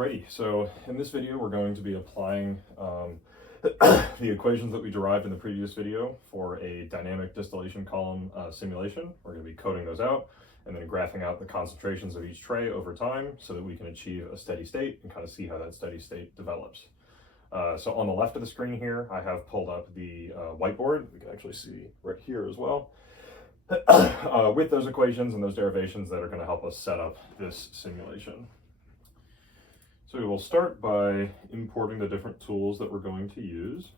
Alrighty, so in this video we're going to be applying the equations that we derived in the previous video for a dynamic distillation column simulation. We're going to be coding those out and then graphing out the concentrations of each tray over time so that we can achieve a steady state and kind of see how that steady state develops. So on the left of the screen here, I have pulled up the whiteboard. We can actually see right here as well. With those equations and those derivations that are going to help us set up this simulation. So we will start by importing the different tools that we're going to use.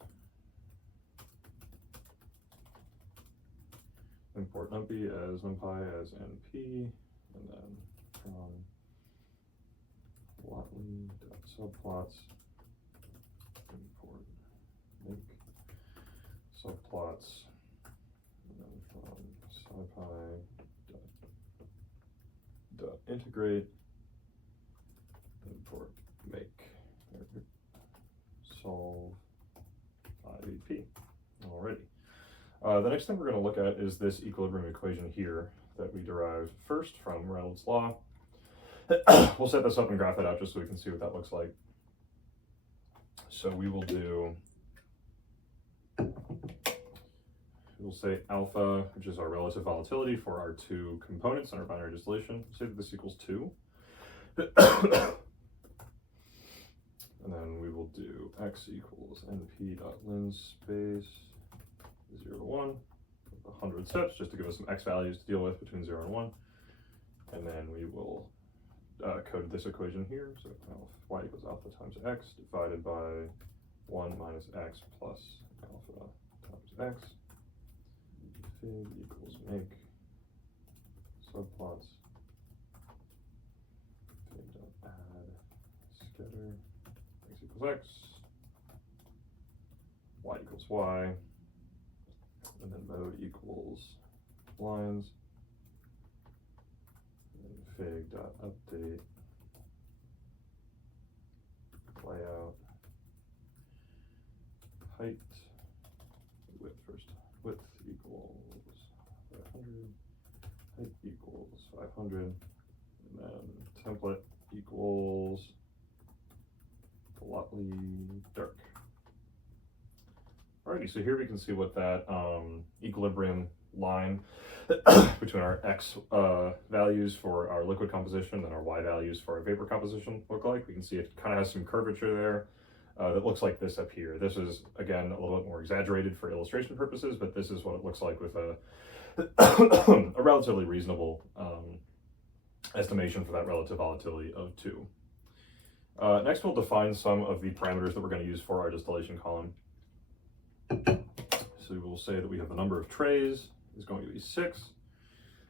Import numpy as numpy as np, and then from plotly.subplots, import make subplots, and then from scipy.integrate, import make solve IVP. Alrighty. The next thing we're going to look at is this equilibrium equation here that we derived first from Reynolds' law. We'll set this up and graph it out just so we can see what that looks like. So we will do, we'll say alpha, which is our relative volatility for our two components in our binary distillation. Say that this equals 2. And then we will do x equals np.lin space 0 to 1, 100 steps, just to give us some x values to deal with between 0 and 1. And then we will code this equation here. So y equals alpha times x divided by 1 minus x plus alpha times x. Fig equals make subplots. Fig.add scatter. X equals x, y equals y, and then mode equals lines, and then fig.update layout, height, width first, width equals 500, height equals 500, and then template equals Plotly dark. Alrighty, so here we can see what that equilibrium line between our x values for our liquid composition and our y values for our vapor composition look like. We can see it kind of has some curvature there that looks like this up here. This is, again, a little bit more exaggerated for illustration purposes, but this is what it looks like with a relatively reasonable estimation for that relative volatility of 2. Next, we'll define some of the parameters that we're going to use for our distillation column. So we'll say that we have the number of trays is going to be 6.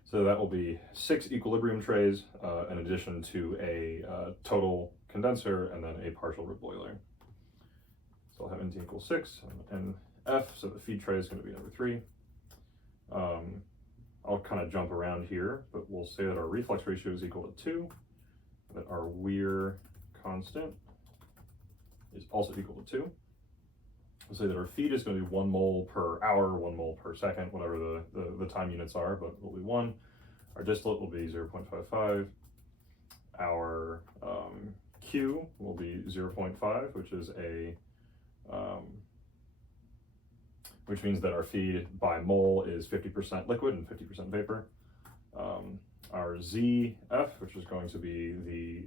So that will be 6 equilibrium trays in addition to a total condenser and then a partial root boiler. So I'll have nt equals 6 and nf, so the feed tray is going to be number 3. I'll kind of jump around here, but we'll say that our reflux ratio is equal to 2, that our Weir constant is also equal to 2. We'll say that our feed is going to be 1 mole per hour, 1 mole per second, whatever the time units are, but it will be 1. Our distillate will be 0.55. Our Q will be 0.5, which is a which means that our feed by mole is 50% liquid and 50% vapor. Our ZF, which is going to be the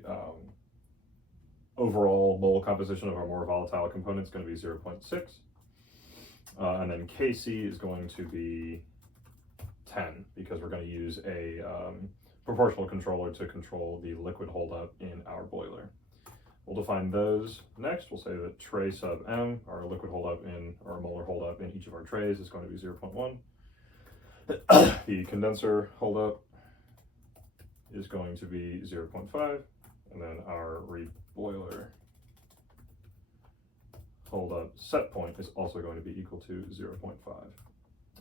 overall mole composition of our more volatile component, is going to be 0.6. And then Kc is going to be 10 because we're going to use a proportional controller to control the liquid holdup in our boiler. We'll define those next. We'll say that tray sub m, our liquid holdup in, or molar holdup in each of our trays, is going to be 0.1. The condenser holdup is going to be 0.5, and then our boiler holdup set point is also going to be equal to 0.5.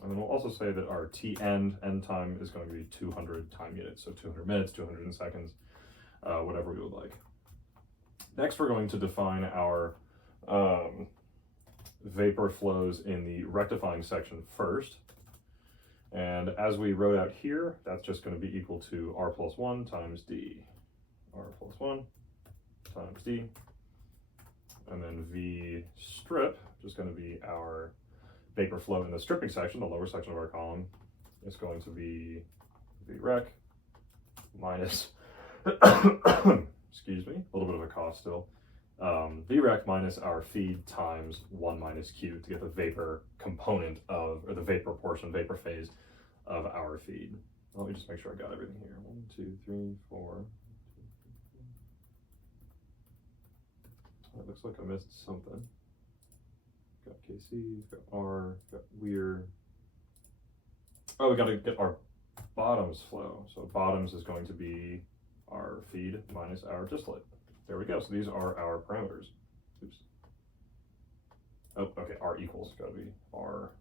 And then we'll also say that our end time is going to be 200 time units, so 200 minutes, 200 seconds, whatever we would like. Next, we're going to define our vapor flows in the rectifying section first. And as we wrote out here, that's just going to be equal to R plus 1 times D. R plus 1 times -d. And then V strip, which is going to be our vapor flow in the stripping section, the lower section of our column, is going to be V rec minus, excuse me, a little bit of a cough still, V rec minus our feed times 1 minus Q to get the vapor component of, or the vapor portion, vapor phase of our feed. Let me just make sure I got everything here. 1, 2, 3, 4. It looks like I missed something. Got KC, got R, got weir. Oh, we got to get our bottoms flow. So bottoms is going to be our feed minus our distillate. There we go. So these are our parameters. Oops. Oh, okay. R equals got to be R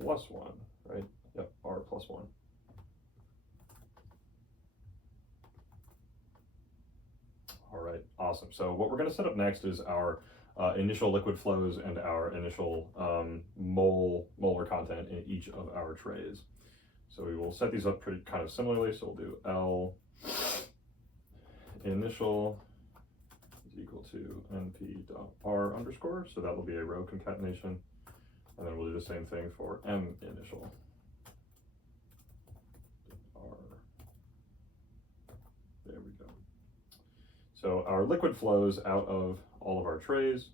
plus 1, right? Yep, R plus 1. All right, awesome. So what we're going to set up next is our initial liquid flows and our initial molar content in each of our trays. So we will set these up pretty kind of similarly. So we'll do L initial is equal to np.r underscore. So that will be a row concatenation. And then we'll do the same thing for M initial. R. There we go. So our liquid flows out of all of our trays,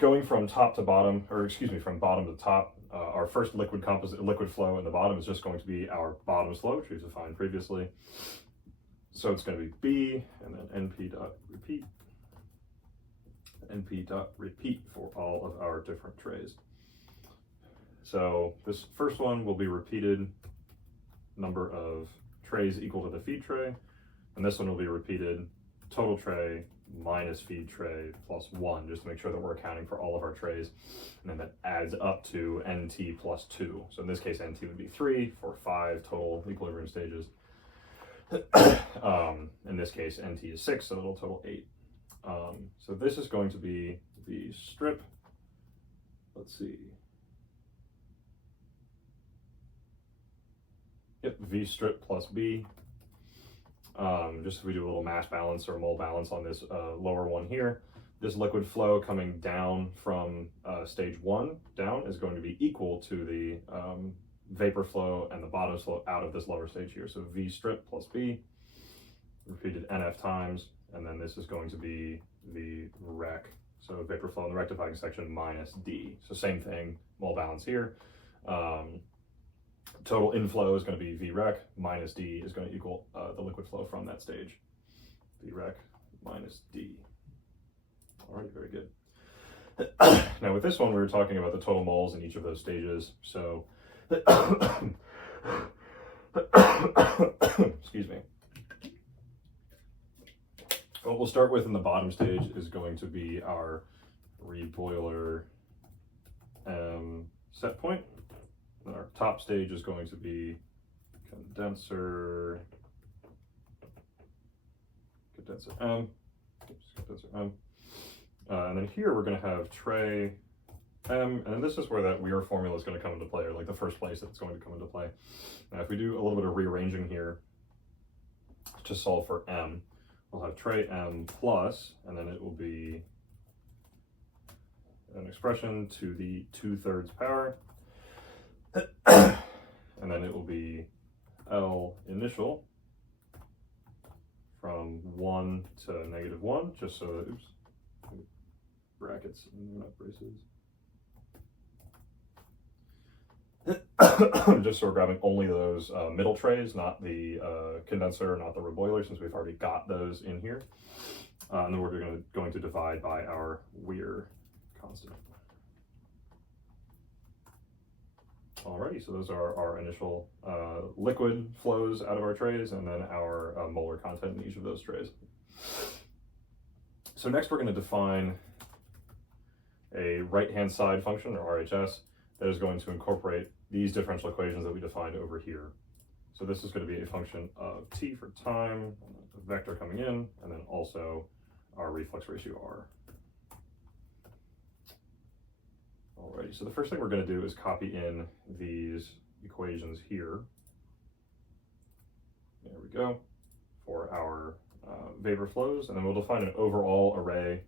going from top to bottom, or excuse me, from bottom to top. Our first liquid flow in the bottom is just going to be our bottom flow, which we defined previously. So it's going to be B, and then np.repeat for all of our different trays. So this first one will be repeated number of trays equal to the feed tray. And this one will be repeated total tray minus feed tray plus 1, just to make sure that we're accounting for all of our trays. And then that adds up to NT plus 2. So in this case, NT would be 3 for 5 total equilibrium stages. In this case, NT is 6, so it'll total 8. So this is going to be the strip. Let's see. Yep, V strip plus B. Just if we do a little mass balance or mole balance on this lower one here, this liquid flow coming down from stage 1 down is going to be equal to the vapor flow and the bottom flow out of this lower stage here. So V strip plus B, repeated NF times, and then this is going to be the rec. So vapor flow in the rectifying section minus D. So same thing, mole balance here. Total inflow is going to be V rec minus D is going to equal the liquid flow from that stage. V rec minus D. All right, very good. Now with this one, we were talking about the total moles in each of those stages. So, excuse me. What we'll start with in the bottom stage is going to be our reboiler set point. And our top stage is going to be condenser M. And then here we're going to have tray M, and this is where that weir formula is going to come into play, or like the first place that it's going to come into play. Now if we do a little bit of rearranging here to solve for M, we'll have tray M plus, and then it will be an expression to the 2/3 power. And then it will be L initial from 1 to -1, just so that, oops, brackets and not braces. Just so we're grabbing only those middle trays, not the condenser, not the reboiler, since we've already got those in here. And then we're going to divide by our weir constant. Alrighty, so those are our initial liquid flows out of our trays, and then our molar content in each of those trays. So next we're going to define a right-hand side function, or RHS, that is going to incorporate these differential equations that we defined over here. So this is going to be a function of t for time, the vector coming in, and then also our reflux ratio R. Alrighty, so the first thing we're going to do is copy in these equations here. There we go, for our vapor flows, and then we'll define an overall array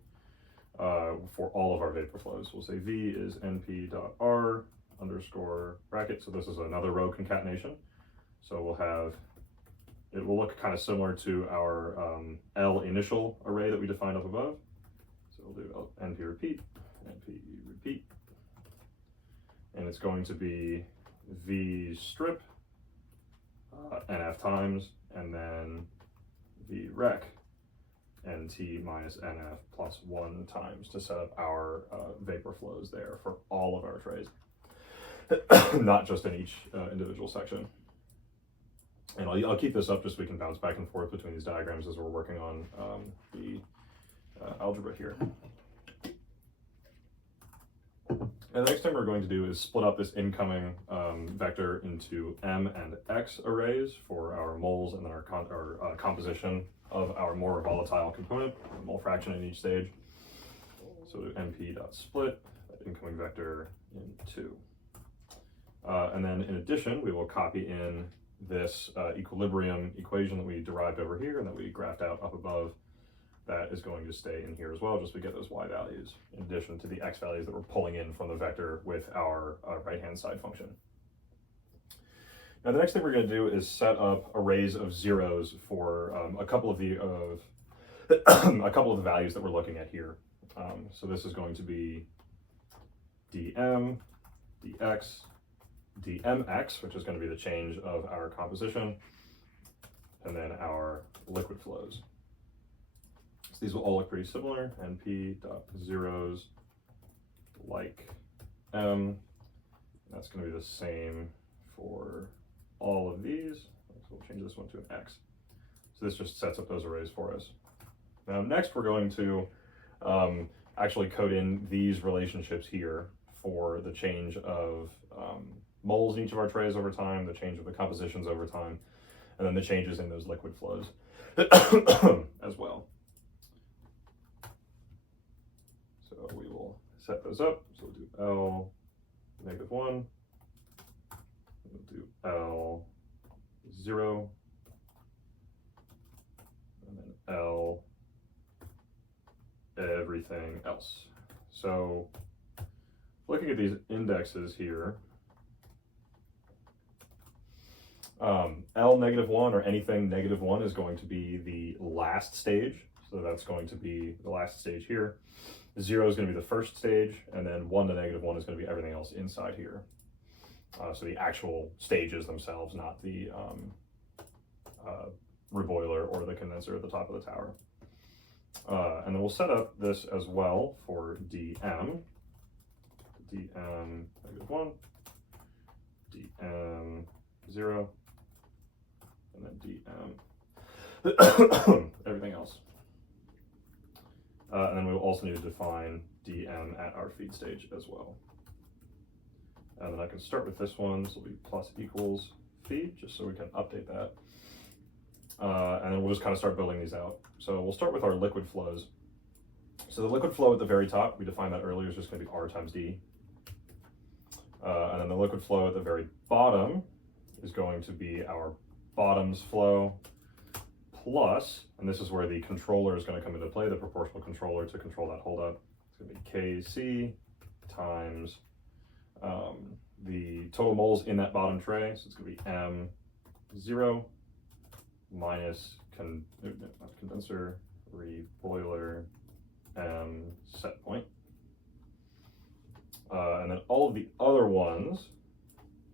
for all of our vapor flows. We'll say v is np.r underscore bracket. So this is another row concatenation. So we'll have, it will look kind of similar to our L initial array that we defined up above. So we'll do np repeat, and it's going to be v strip nf times, and then v rec nt minus nf plus 1 times to set up our vapor flows there for all of our trays, not just in each individual section. And I'll keep this up just so we can bounce back and forth between these diagrams as we're working on the algebra here. And the next thing we're going to do is split up this incoming vector into m and x arrays for our moles, and then our composition of our more volatile component, a mole fraction in each stage. So do np.split that incoming vector in 2. And then in addition, we will copy in this equilibrium equation that we derived over here and that we graphed out up above. That is going to stay in here as well, just to get those y values, in addition to the x values that we're pulling in from the vector with our right-hand side function. Now the next thing we're going to do is set up arrays of zeros for a couple of the values that we're looking at here. So this is going to be dm, dx, dmx, which is going to be the change of our composition, and then our liquid flows. So these will all look pretty similar. np.zeros like m. That's going to be the same for all of these. So we'll change this one to an x. So this just sets up those arrays for us. Now next we're going to actually code in these relationships here for the change of moles in each of our trays over time, the change of the compositions over time, and then the changes in those liquid flows as well. So we will set those up. So we'll do L -1, we'll do L 0, and then L everything else. So looking at these indexes here, L -1 or anything -1 is going to be the last stage. So that's going to be the last stage here. 0 is going to be the first stage, and then 1 to -1 is going to be everything else inside here. So the actual stages themselves, not the reboiler or the condenser at the top of the tower. And then we'll set up this as well for dm, -1, dm 0, and then dm everything else. And then we will also need to define dm at our feed stage as well. And then I can start with this one. This will be plus equals feed, just so we can update that. And then we'll just kind of start building these out. So we'll start with our liquid flows. So the liquid flow at the very top, we defined that earlier, is just going to be R times D. And then the liquid flow at the very bottom is going to be our bottoms flow plus, and this is where the controller is going to come into play, the proportional controller to control that holdup. It's going to be Kc times the total moles in that bottom tray. So it's going to be M0 minus condenser, reboiler, set point. And then all of the other ones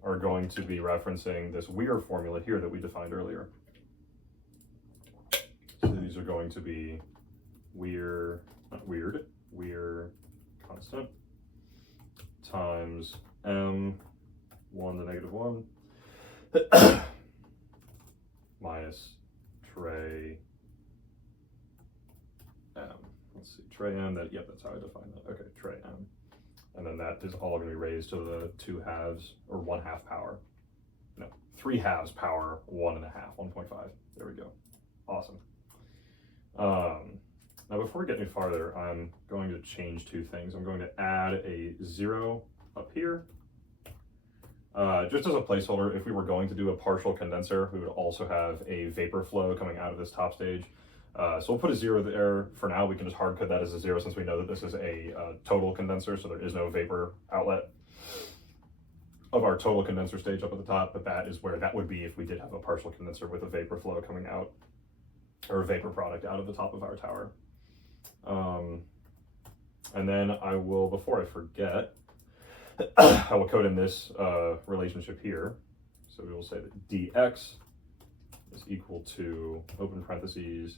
are going to be referencing this Weir formula here that we defined earlier. So these are going to be Weir constant times M 1 to -1 minus tray M. Let's see, tray M, yep, that's how I define that. Okay, tray M. And then that is all going to be raised to the 2/2 or 1/2 power. No, 3/2 power 1.5, 1.5. There we go. Awesome. Now before we get any farther, I'm going to change two things. I'm going to add a 0 up here. Just as a placeholder, if we were going to do a partial condenser, we would also have a vapor flow coming out of this top stage. So we'll put a 0 there for now. We can just hard code that as a 0 since we know that this is a total condenser, so there is no vapor outlet of our total condenser stage up at the top, but that is where that would be if we did have a partial condenser with a vapor flow coming out, or a vapor product out of the top of our tower. And then I will, before I forget, I will code in this relationship here. So we will say that dx is equal to, open parentheses,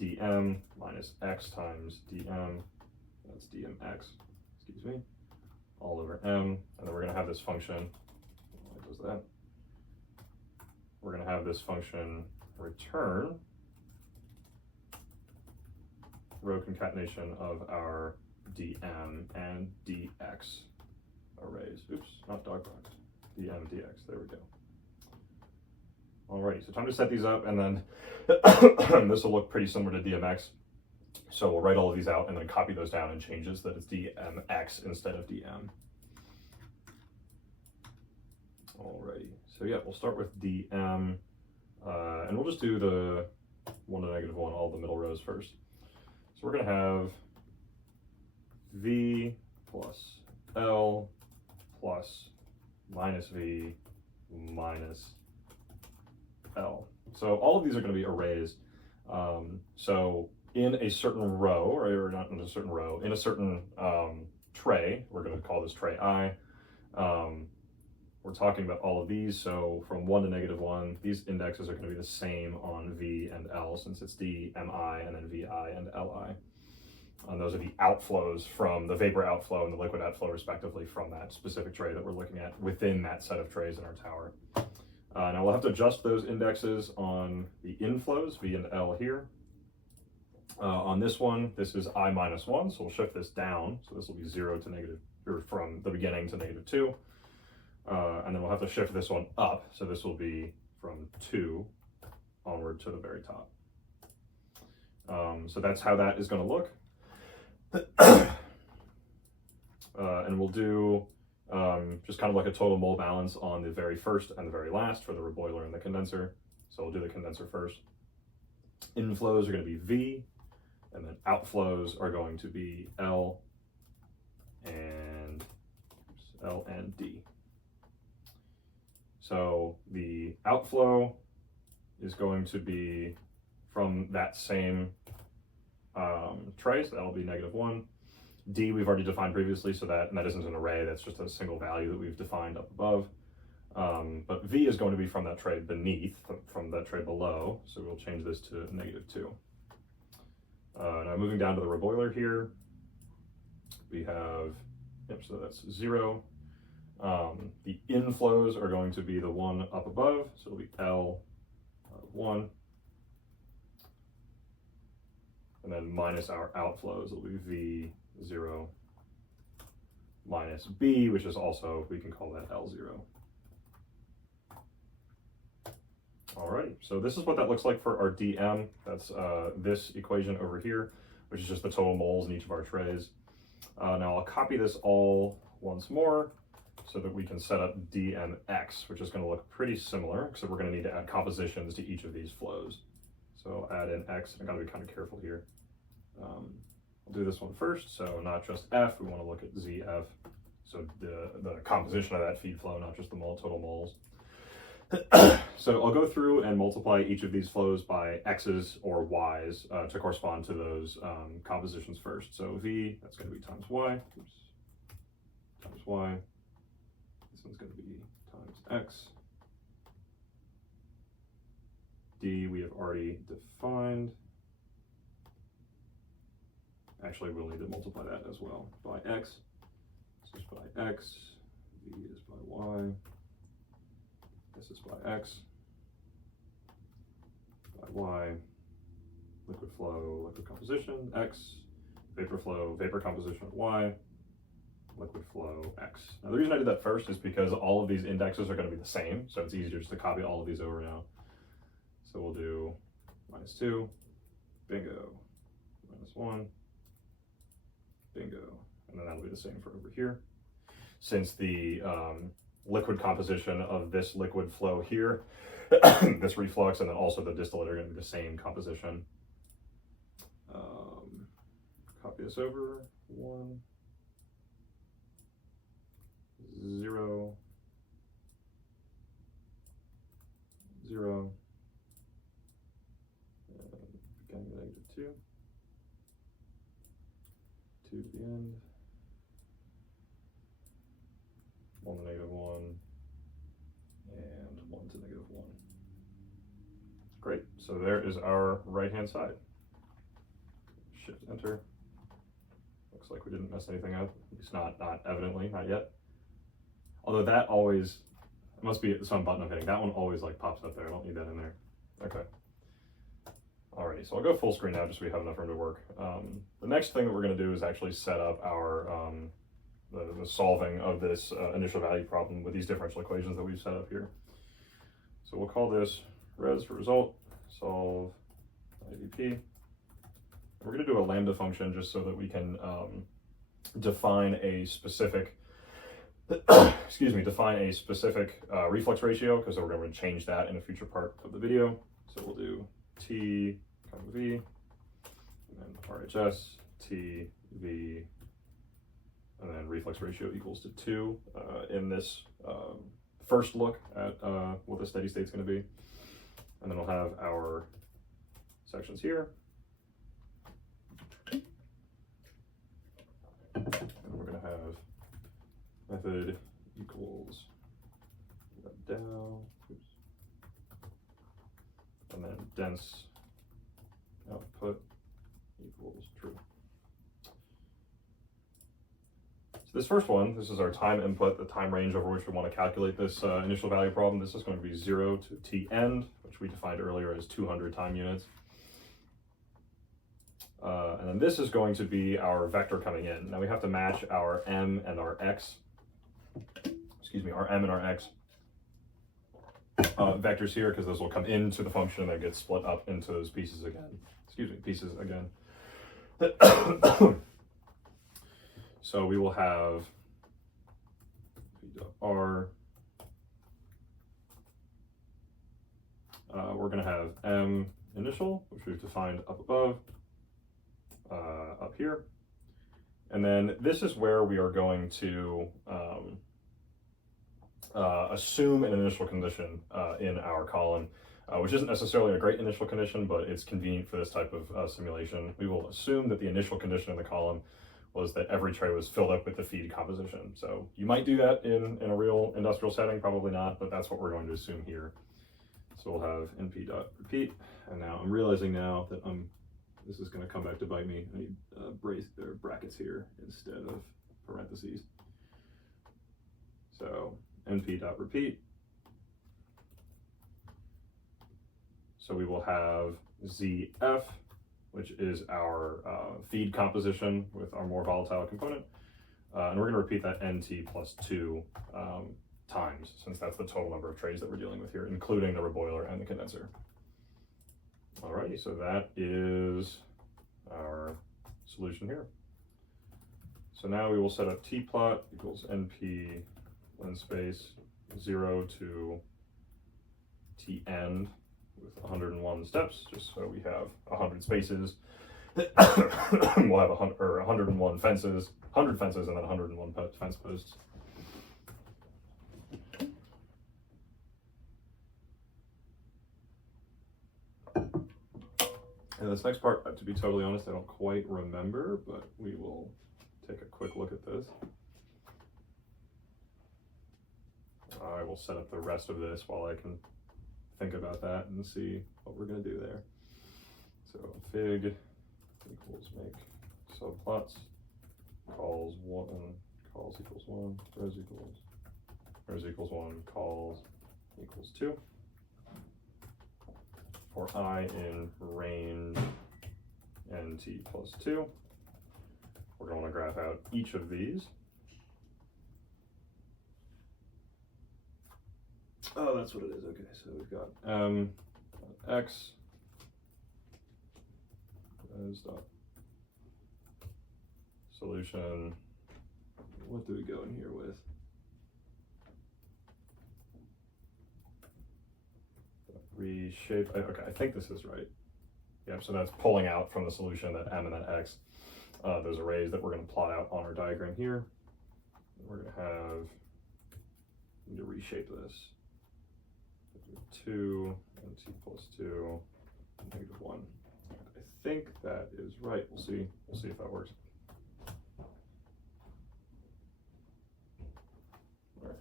dm minus x times dm, that's dmx, excuse me, all over m, and then we're going to have this function, what does that? We're going to have this function return row concatenation of our dm and dx arrays. Oops, not dog box. dm dx, there we go. Alrighty, so time to set these up, and then this will look pretty similar to dmx. So we'll write all of these out and then copy those down and changes that it's dmx instead of dm. Alrighty, so yeah, we'll start with dm, and we'll just do the 1 to -1, all the middle rows first. So we're going to have v plus l plus minus v minus L. So all of these are going to be arrays. So in a certain row, or not in a certain row, in a certain tray, we're going to call this tray I. We're talking about all of these. So from 1 to -1, these indexes are going to be the same on V and L, since it's D, MI, and then VI and LI. And those are the outflows from the vapor outflow and the liquid outflow, respectively, from that specific tray that we're looking at within that set of trays in our tower. Now we'll have to adjust those indexes on the inflows, V and L here. On this one, this is I minus 1, so we'll shift this down. So this will be 0 to negative, or from the beginning to -2. And then we'll have to shift this one up. So this will be from 2 onward to the very top. So that's how that is going to look. And we'll do just kind of like a total mole balance on the very first and the very last for the reboiler and the condenser. So we'll do the condenser first. Inflows are going to be V, and then outflows are going to be L and D. So the outflow is going to be from that same tray, so that'll be -1. D we've already defined previously, so that isn't an array, that's just a single value that we've defined up above. But V is going to be from that tray beneath, from that tray below, so we'll change this to -2. Now moving down to the reboiler here, we have, so that's 0. The inflows are going to be the one up above, so it'll be L1. And then minus our outflows, it'll be V0 minus B, which is also, we can call that L0. Alrighty, so this is what that looks like for our DM. That's this equation over here, which is just the total moles in each of our trays. Now I'll copy this all once more so that we can set up DMX, which is going to look pretty similar, except we're going to need to add compositions to each of these flows. So add in X, I got to be kind of careful here. I'll do this one first, so not just F, we want to look at ZF. So the composition of that feed flow, not just the total moles. So I'll go through and multiply each of these flows by X's or Y's to correspond to those compositions first. So V, that's going to be times Y, times Y. This one's going to be times X. D we have already defined. Actually, we'll need to multiply that as well by X. This is by X, V is by Y, this is by X, by Y, liquid flow, liquid composition, X, vapor flow, vapor composition, Y, liquid flow, X. Now the reason I did that first is because all of these indexes are going to be the same, so it's easier just to copy all of these over now. So we'll do -2, bingo, -1, bingo, and then that'll be the same for over here. Since the liquid composition of this liquid flow here, this reflux, and then also the distillate are going to be the same composition. this over 1, 0, 0, and beginning of -2, 2 to the end, 1 to -1, and 1 to -1. Great, so there is our right-hand side. Shift enter. Looks like we didn't mess anything up. At least not evidently, not yet. Although that always, it must be some button I'm hitting. That one always like pops up there. I don't need that in there. Okay. Alrighty, so I'll go full screen now just so we have enough room to work. The next thing that we're going to do is actually set up our the solving of this initial value problem with these differential equations that we've set up here. So we'll call this res for result, solve IVP. We're going to do a lambda function just so that we can define a specific define a specific reflex ratio, because we're going to change that in a future part of the video. So we'll do T, V, and then RHS, T, V, and then reflex ratio equals to 2 in this first look at what the steady state is going to be. And then we'll have our sections here. And we're going to have method equals down, and then dense output equals true. So this first one, this is our time input, the time range over which we want to calculate this initial value problem. This is going to be 0 to t end, which we defined earlier as 200 time units. And then this is going to be our vector coming in. Now we have to match our m and our x, our m and our x vectors here, because those will come into the function and get split up into those pieces again. So we will have r. We're going to have m initial, which we've defined up above, up here. And then this is where we are going to assume an initial condition in our column, which isn't necessarily a great initial condition, but it's convenient for this type of simulation. We will assume that the initial condition in the column was that every tray was filled up with the feed composition. So you might do that in a real industrial setting, probably not, but that's what we're going to assume here. So we'll have np.repeat, and now I'm realizing now that this is going to come back to bite me. I need brackets here instead of parentheses. So np.repeat. So we will have ZF, which is our feed composition with our more volatile component. And we're going to repeat that nt plus 2 times, since that's the total number of trays that we're dealing with here, including the reboiler and the condenser. Alrighty, so that is our solution here. So now we will set up tplot equals np lens space 0 to tn with 101 steps, just so we have 100 spaces. We'll have 101 fences, 100 fences, and then 101 fence posts. And this next part, to be totally honest, I don't quite remember, but we will take a quick look at this. I will set up the rest of this while I can think about that and see what we're going to do there. So fig equals make subplots, calls equals 1, res equals 1, calls equals 2. For I in range nt plus 2, we're going to want to graph out each of these. Oh, that's what it is. Okay, so we've got x as dot solution. What do we go in here with? Reshape. Okay, I think this is right. Yep, so that's pulling out from the solution that m and that x. those arrays that we're going to plot out on our diagram here. We're going to have, need to reshape this. 2 and t plus 2, -1. I think that is right. We'll see if that works. All right.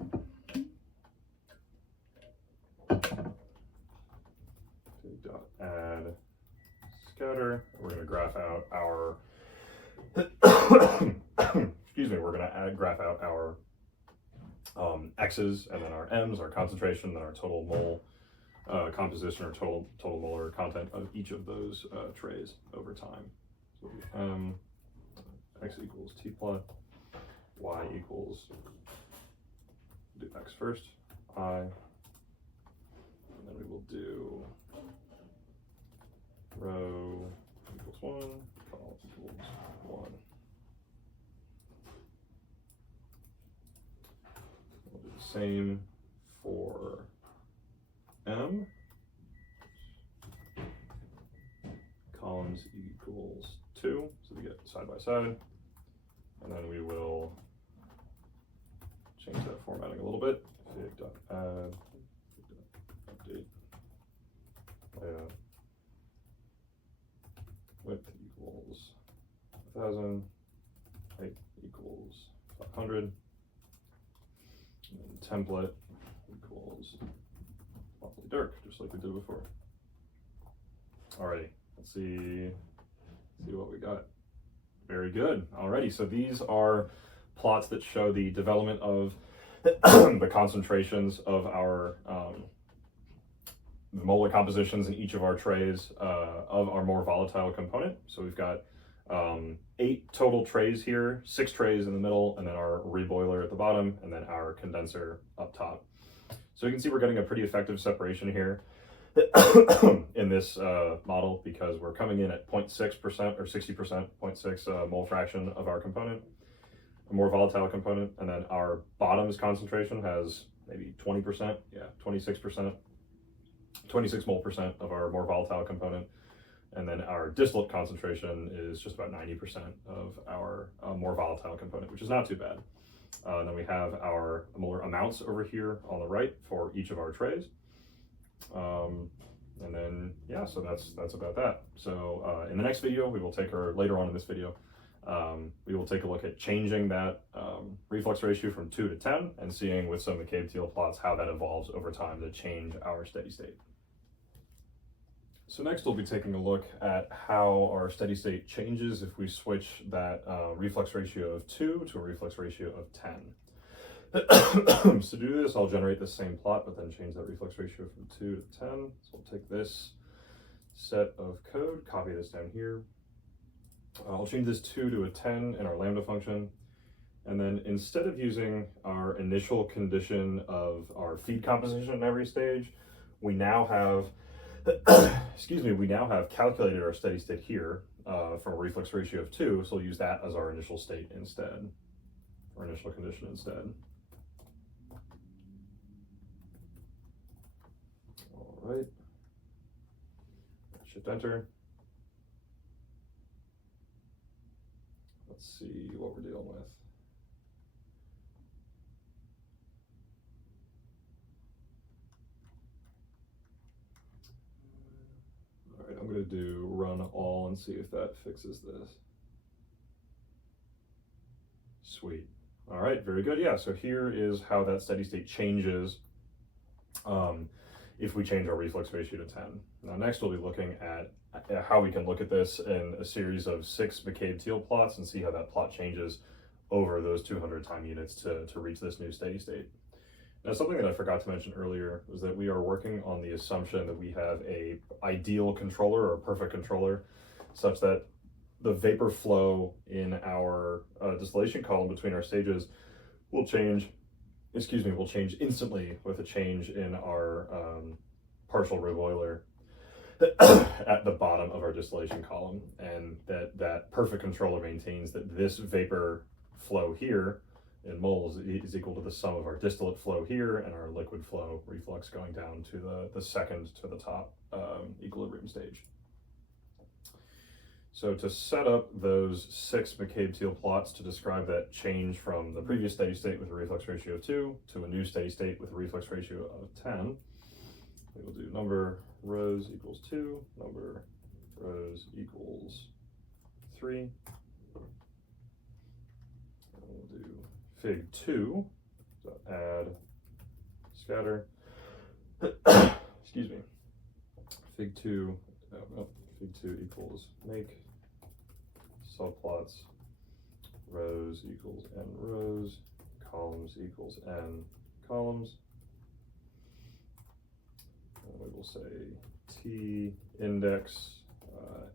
Dot add scatter. We're going to graph out our excuse me, we're going to graph out our X's, and then our M's, our concentration, and then our total mole composition, or total molar content of each of those trays over time. So X equals T plot, Y equals, do X first, I, and then we will do row equals 1, column equals 1. We'll do the same for M. Columns equals 2, so we get side by side. And then we will change that formatting a little bit. Fig.add, update layout. Width equals 1000, height equals 500, and template equals Lovely Dirk, just like we did before. Alrighty, let's see what we got. Very good. Alrighty, so these are plots that show the development of the concentrations of our the molar compositions in each of our trays of our more volatile component. So we've got 8 total trays here, 6 trays in the middle, and then our reboiler at the bottom, and then our condenser up top. So you can see we're getting a pretty effective separation here in this model, because we're coming in at 0.6% or 60%, 0.6 mole fraction of our component, a more volatile component, and then our bottom's concentration has maybe 20%, 26%, 26 mole percent of our more volatile component, and then our distillate concentration is just about 90% of our more volatile component, which is not too bad. And then we have our molar amounts over here on the right for each of our trays. And then, yeah, so that's about that. So in the next video, we will take, or later on in this video, we will take a look at changing that reflux ratio from 2 to 10 and seeing with some McCabe-Thiele plots how that evolves over time to change our steady state. So next we'll be taking a look at how our steady state changes if we switch that reflux ratio of 2 to a reflux ratio of 10. So to do this, I'll generate the same plot, but then change that reflux ratio from 2 to 10. So we'll take this set of code, copy this down here. I'll change this 2 to a 10 in our lambda function. And then instead of using our initial condition of our feed composition in every stage, we now have we now have calculated our steady state here from a reflux ratio of 2, so we'll use that as our initial state instead, or initial condition instead. All right, shift enter. Let's see what we're dealing with. I'm going to do run all and see if that fixes this. Sweet. All right, very good. Yeah, so here is how that steady state changes if we change our reflux ratio to 10. Now next we'll be looking at how we can look at this in a series of 6 McCabe-Thiele plots and see how that plot changes over those 200 time units to reach this new steady state. Now, something that I forgot to mention earlier was that we are working on the assumption that we have a ideal controller or perfect controller, such that the vapor flow in our distillation column between our stages will change instantly with a change in our partial reboiler at the bottom of our distillation column, and that perfect controller maintains that this vapor flow here in moles is equal to the sum of our distillate flow here and our liquid flow reflux going down to the second to the top equilibrium stage. So to set up those 6 McCabe-Thiele plots to describe that change from the previous steady state with a reflex ratio of 2 to a new steady state with a reflex ratio of 10, we will do number rows equals 2, number rows equals 3. And we'll do fig 2, so add, scatter, excuse me, fig 2, fig 2 equals make subplots, rows equals n rows, columns equals n columns. And we will say t index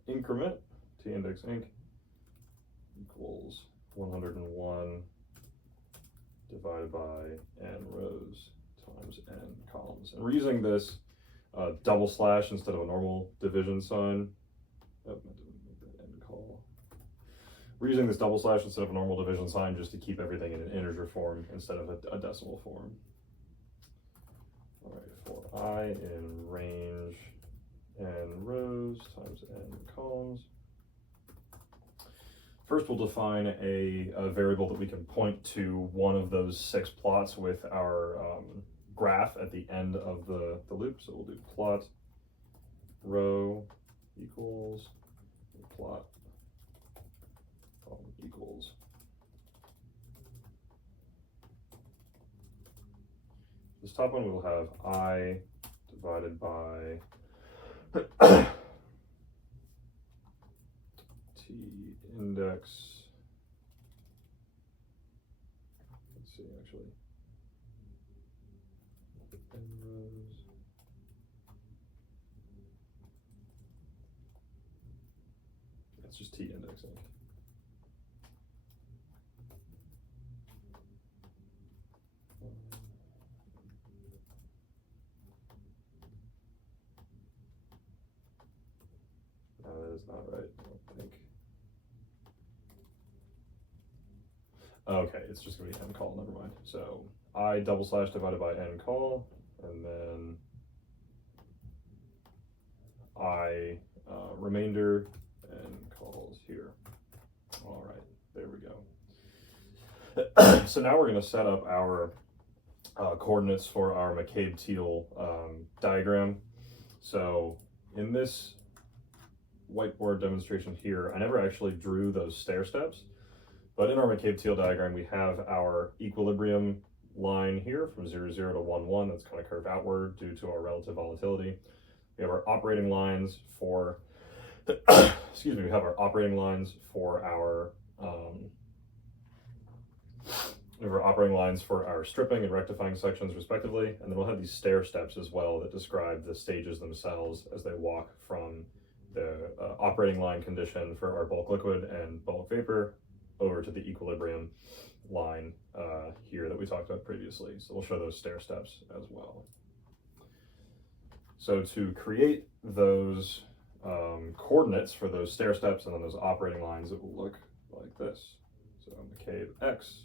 increment, t index inc equals 101 divided by n rows times n columns. And we're using this double slash instead of a normal division sign. We're using this double slash instead of a normal division sign just to keep everything in an integer form instead of a decimal form. All right, for I in range n rows times n columns. First, we'll define a variable that we can point to one of those 6 plots with our graph at the end of the loop. So we'll do plot row equals plot equals. This top one we will have I divided by t index. Let's see, actually. N rows. That's just t indexing. That is not right, I don't think. Okay, it's just gonna be n call, never mind. So I double slash divided by n call, and then I remainder n calls here. All right, there we go. So now we're gonna set up our coordinates for our McCabe-Thiele diagram. So in this whiteboard demonstration here, I never actually drew those stair steps, but in our McCabe-Thiele diagram, we have our equilibrium line here from 0, 0 to 1, 1. That's kind of curved outward due to our relative volatility. We have our operating lines for, excuse me, we have our operating lines for our stripping and rectifying sections respectively, and then we'll have these stair steps as well that describe the stages themselves as they walk from the operating line condition for our bulk liquid and bulk vapor over to the equilibrium line here that we talked about previously. So we'll show those stair steps as well. So to create those coordinates for those stair steps and then those operating lines, it will look like this. So McCabe x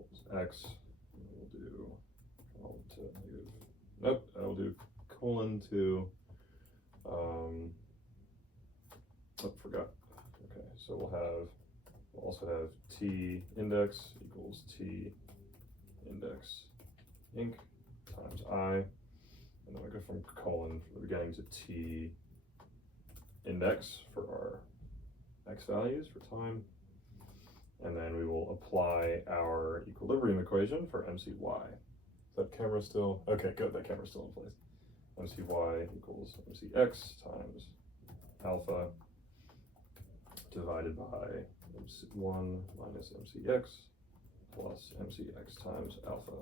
equals x, and we'll do I'll do colon to forgot. Okay, so we'll also have t index equals t index inc times I, and then we go from colon from the beginning to t index for our x values for time, and then we will apply our equilibrium equation for MCY. Is that camera still? Okay, good, that camera's still in place. MCY equals MCX times alpha divided by MC1 minus MCX plus MCX times alpha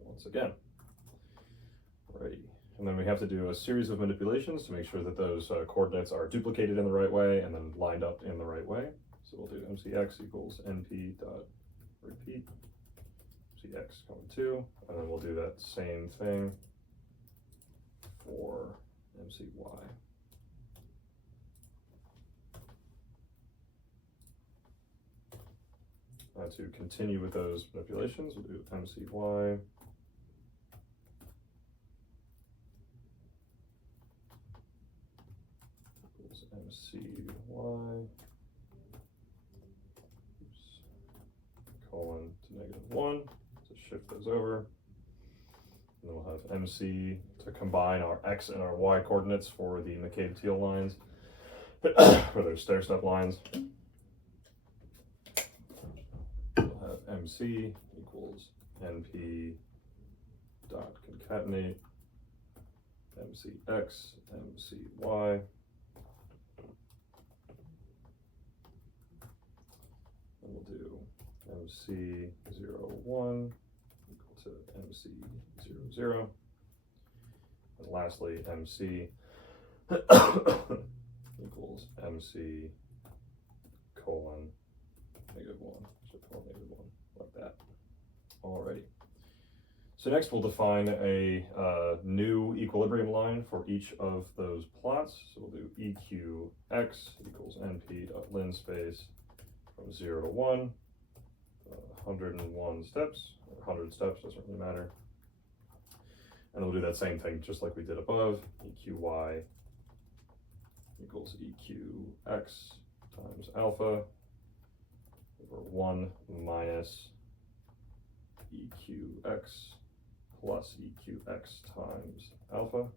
once again. Alrighty, and then we have to do a series of manipulations to make sure that those coordinates are duplicated in the right way and then lined up in the right way. So we'll do MCX equals NP dot repeat MCX, 2, and then we'll do that same thing for MCY. To continue with those manipulations, we'll do MCY equals MCY colon to -1 to shift those over. And then we'll have MC to combine our X and our Y coordinates for the McCabe-Thiele lines, for those stair-step lines. We'll have MC equals NP dot concatenate MCX, MCY. And we'll do MC01 equal to MC00. And lastly, MC equals MC colon -1. So colon -1, like that. Alrighty. So next we'll define a new equilibrium line for each of those plots. So we'll do EQX equals NP dot linspace from 0 to 1, 101 steps, or 100 steps, doesn't really matter. And we'll do that same thing just like we did above. EQY equals EQX times alpha over 1 minus EQX plus EQX times alpha.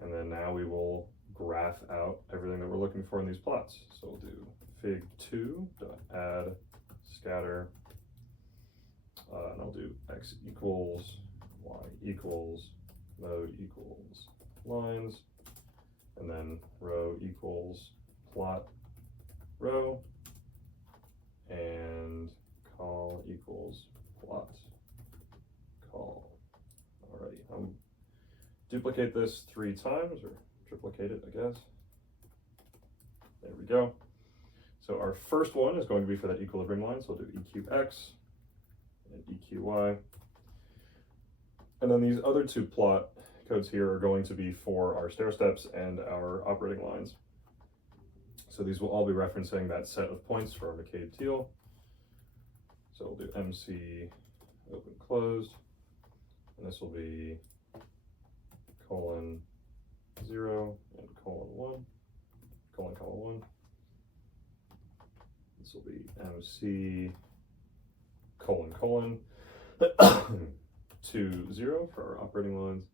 And then now we will graph out everything that we're looking for in these plots. So we'll do fig2 dot add scatter, and I'll do x equals, y equals, mode equals lines, and then row equals plot row, and call equals plot call. Alrighty, I'll duplicate this 3 times, or triplicate it, I guess. There we go. So our first one is going to be for that equilibrium line, so we'll do EQX and EQY. And then these other 2 plot codes here are going to be for our stair steps and our operating lines. So these will all be referencing that set of points for our McCabe-Thiele. So we'll do MC open closed, and this will be colon 0 and colon 1, colon, colon 1. This will be MC colon colon 2 0 for our operating lines,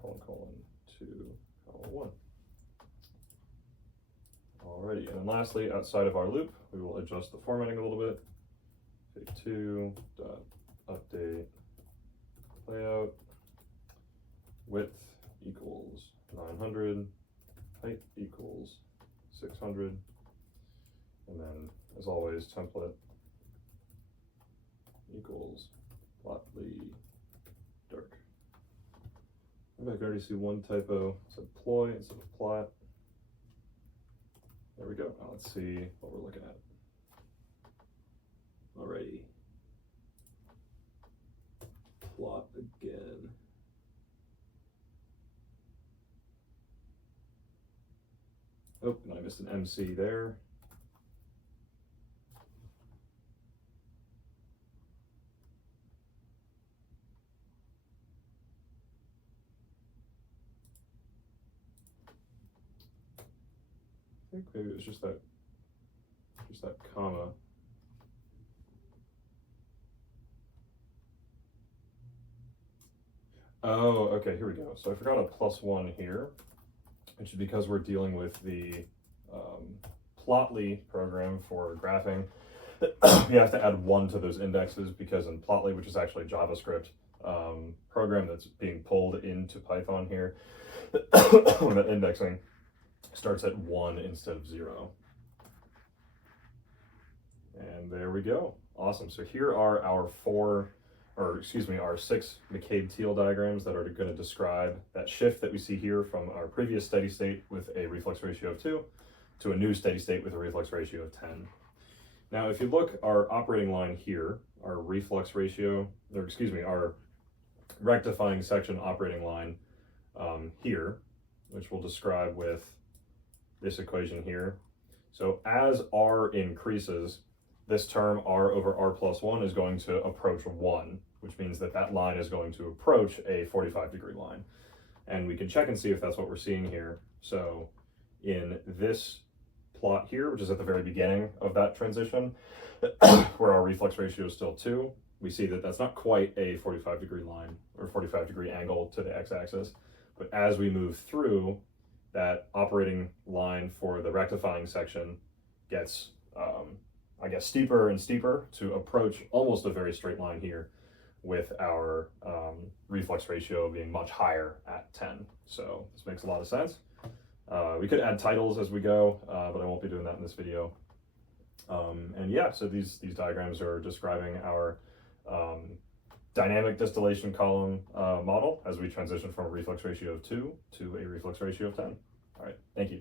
colon colon 2 colon 1. Alrighty, and then lastly, outside of our loop, we will adjust the formatting a little bit. Fig2 dot update layout, width equals 900, height equals 600, and then as always, template equals plotly dark. Maybe I can already see one typo. It said ploy instead of plot. There we go. Now let's see what we're looking at. Alrighty. Plot again. Oh, and I missed an MC there. I think maybe it was just that comma. Oh, okay, here we go. So I forgot a +1 here, which is because we're dealing with the Plotly program for graphing. You have to add 1 to those indexes, because in Plotly, which is actually a JavaScript program that's being pulled into Python here, that indexing starts at 1 instead of 0. And there we go. Awesome. So here are our our 6 McCabe-Thiele diagrams that are going to describe that shift that we see here from our previous steady state with a reflex ratio of 2 to a new steady state with a reflex ratio of 10. Now, if you look, our operating line here, our reflex ratio, or excuse me, our rectifying section operating line here, which we'll describe with this equation here. So as R increases, this term R over R plus 1 is going to approach 1, which means that that line is going to approach a 45-degree line. And we can check and see if that's what we're seeing here. So in this plot here, which is at the very beginning of that transition, where our reflex ratio is still 2, we see that that's not quite a 45-degree line or 45-degree angle to the x-axis. But as we move through, that operating line for the rectifying section gets, I guess, steeper and steeper to approach almost a very straight line here, with our reflex ratio being much higher at 10. So this makes a lot of sense. We could add titles as we go, but I won't be doing that in this video. And yeah, so these diagrams are describing our dynamic distillation column model as we transition from a reflex ratio of 2 to a reflex ratio of 10. All right, thank you.